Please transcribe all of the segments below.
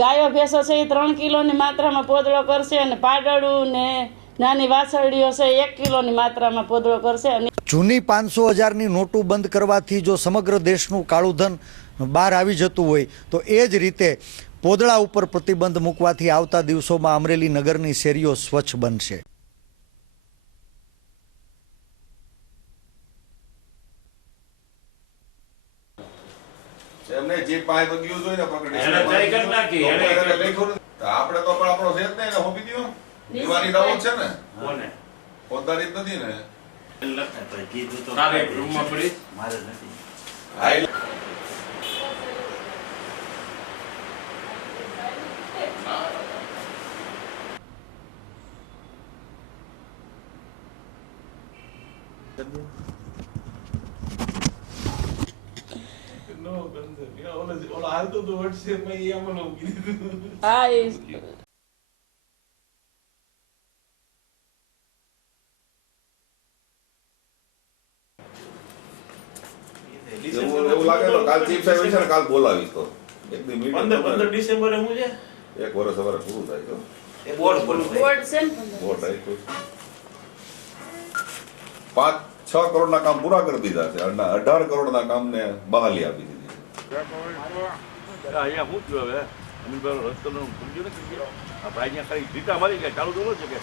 ગાયો ભેંસો છે એ 3 કિલોની માત્રામાં પોદળો કરશે અને પાડળું ને નાની વાછરડીઓ છે 1 કિલોની માત્રામાં પોદળો કરશે। અને જૂની 500,000ની નોટો બંધ કરવાથી જો સમગ્ર દેશનું કાળું ધન બહાર આવી જતું હોય તો એ જ રીતે પોદળા ઉપર પ્રતિબંધ મૂકવાથી આવતા દિવસોમાં અમરેલી નગરની શેરીઓ સ્વચ્છ બનશે। એમને જે પાય બગ્યું જોઈને પકડી એને ટ્રાય કરી નાખી એને લખ્યું આપણે તો પણ આપણો છે જ નહીં ને હોપી દીયો દીવાની દાવો છે ને કોને પોતાની જ નથી ને લખતા તો કીધું તો તારે રૂમમાં પડી મારે નથી આઈ ઓલા હાલતો તો WhatsApp માં એ અમલો કીધું હા એવું લાગે તો કાલ ચીફ સાહેબ છે ને કાલ બોલાવીશ તો એક દી મીટિંગ 15 ડિસેમ્બરે હું છે એક વર્ષ હવે પૂરું થાય તો એ બોર્ડ છે ને બોર્ડ રાખ્યું 5-6 કરોડના કામ પૂરા કરી દીધા છે અને 18 કરોડના કામને બહાલી આપી દીધી છે। અહીંયા હું થયું હવે અમીનભાઈ રસ્તો સમજ્યો ને કે આ ભાઈ અહીંયા ખાલી જીતા મારી ગયા ચાલુ તો છે કે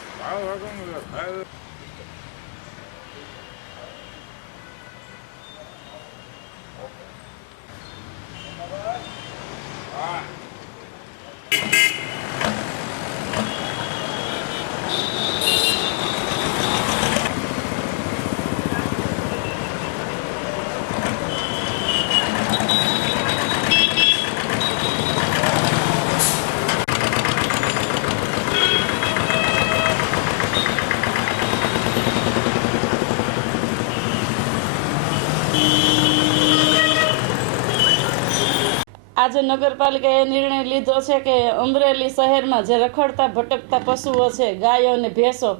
આજે નગરપાલિકાએ નિર્ણય લીધો છે કે અમરેલી શહેરમાં જે રખડતા ભટકતા પશુઓ છે ગાયો અને ભેંસો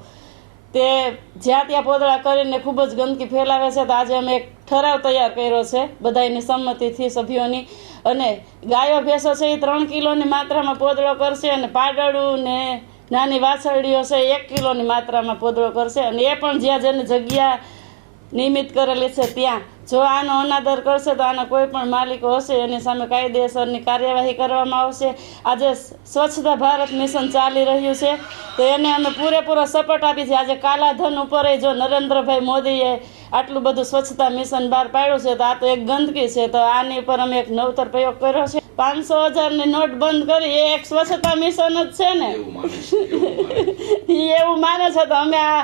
તે જ્યાં ત્યાં પોદળા કરીને ખૂબ જ ગંદકી ફેલાવે છે। તો આજે અમે એક ઠરાવ તૈયાર કર્યો છે બધાની સંમતિથી સભ્યોની અને ગાયો ભેંસો છે એ 3 કિલોની માત્રામાં પોદળો કરશે અને પાડળું ને નાની વાછરડીઓ છે 1 કિલોની માત્રામાં પોદળો કરશે અને એ પણ જ્યાં જેની જગ્યા નિયમિત કરેલી છે ત્યાં જો આનો અનાદર કરશે તો આના કોઈ પણ માલિકો હશે એની સામે કાયદેસરની કાર્યવાહી કરવામાં આવશે। આજે સ્વચ્છતા ભારત મિશન ચાલી રહ્યું છે તો એને અમે પૂરેપૂરો સપોર્ટ આપી છે। આજે કાલાધન ઉપર જો નરેન્દ્રભાઈ મોદીએ આટલું બધું સ્વચ્છતા મિશન બહાર પાડ્યું છે તો આ તો એક ગંદકી છે તો આની ઉપર અમે એક નવતર પ્રયોગ કર્યો છે। 500,000ની નોટ બંધ કરી એ એક સ્વચ્છતા મિશન જ છે ને એવું માને છે તો અમે આ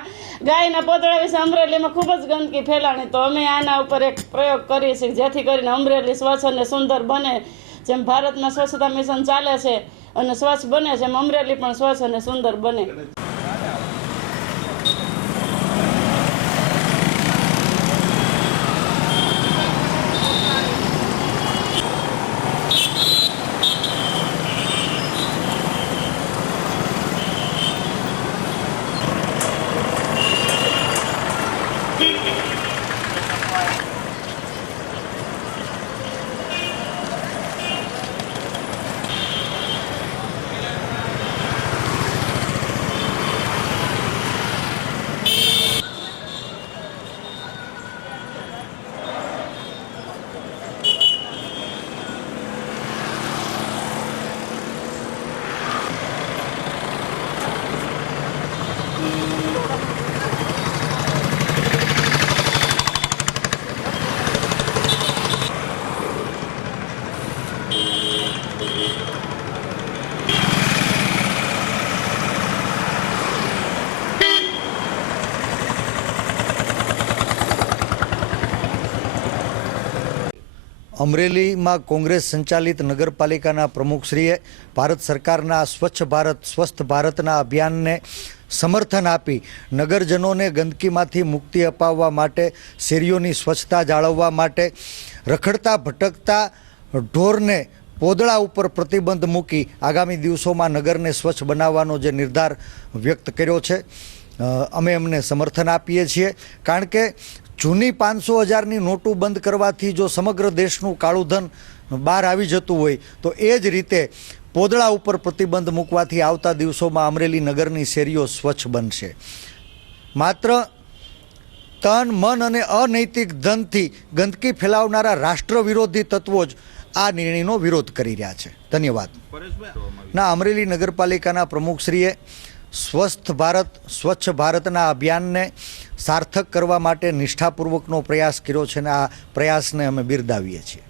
ગાયના પોદળા વિશે અમરેલીમાં ખૂબ જ ગંદકી ફેલાણી તો અમે આના ઉપર એક પ્રયોગ કરીએ છીએ જેથી કરીને અમરેલી સ્વચ્છ અને સુંદર બને। જેમ ભારતમાં સ્વચ્છતા મિશન ચાલે છે અને સ્વચ્છ બને છે એમ અમરેલી પણ સ્વચ્છ અને સુંદર બને। અમરેલીમાં કોંગ્રેસ સંચાલિત નગરપાલિકાના પ્રમુખશ્રીએ ભારત સરકારના સ્વચ્છ ભારત સ્વસ્થ ભારતના અભિયાનને સમર્થન આપી નગરજનોને ગંદકીમાંથી મુક્તિ અપાવવા માટે શેરીઓની સ્વચ્છતા જાળવવા માટે રખડતા ભટકતા ઢોરને પોદળા ઉપર પ્રતિબંધ મૂકી આગામી દિવસોમાં નગરને સ્વચ્છ બનાવવાનો જે નિર્ધાર વ્યક્ત કર્યો છે અમે એમને સમર્થન આપીએ છીએ કારણ કે જૂની 500,000ની નોટો બંધ કરવાથી જો સમગ્ર દેશનું કાળું ધન બહાર આવી જતું હોય તો એ જ રીતે પોદળા ઉપર પ્રતિબંધ મૂકવાથી આવતા દિવસોમાં અમરેલી નગરની શેરીઓ સ્વચ્છ બનશે. માત્ર તન મન અને અનૈતિક ધનથી ગંદકી ફેલાવનારા રાષ્ટ્ર વિરોધી તત્વો જ આ નિર્ણયનો વિરોધ કરી રહ્યા છે. ધન્યવાદ. અમરેલી નગરપાલિકાના પ્રમુખશ્રીએ સ્વચ્છ ભારતના અભિયાનને સાર્થક કરવા માટે નિષ્ઠાપૂર્વકનો પ્રયાસ કર્યો છે અને આ પ્રયાસને અમે બિરદાવીએ છીએ.